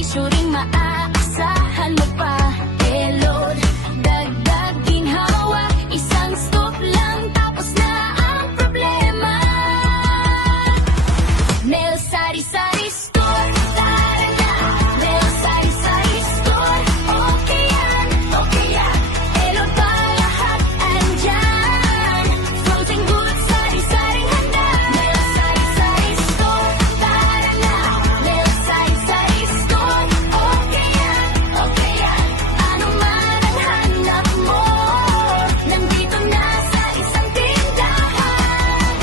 serbisyo ring maaasahan magpa-reload. Dagdag ginhawa, isang scoop lang tapos na ang problema. Nail Sari-Sari Store, tara na. Nail Sari-Sari Store, okay yan, okay yan. Reload pa lahat andyan. Frozen goods, sari-saring handa. Nail Sari-Sari Store, tara na. Nail Sari-Sari Store, okay yan, okay yan. Ano man ang hanap mo, nandito na sa isang tindahan.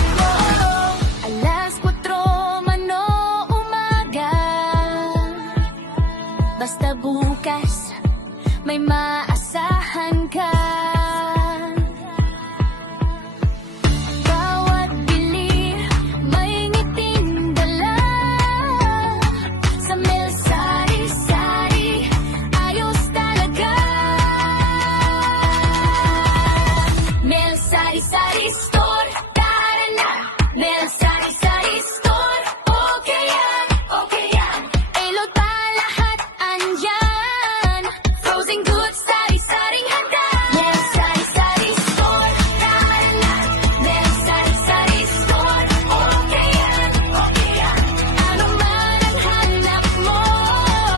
Alas 4 man o umaga, basta bukas may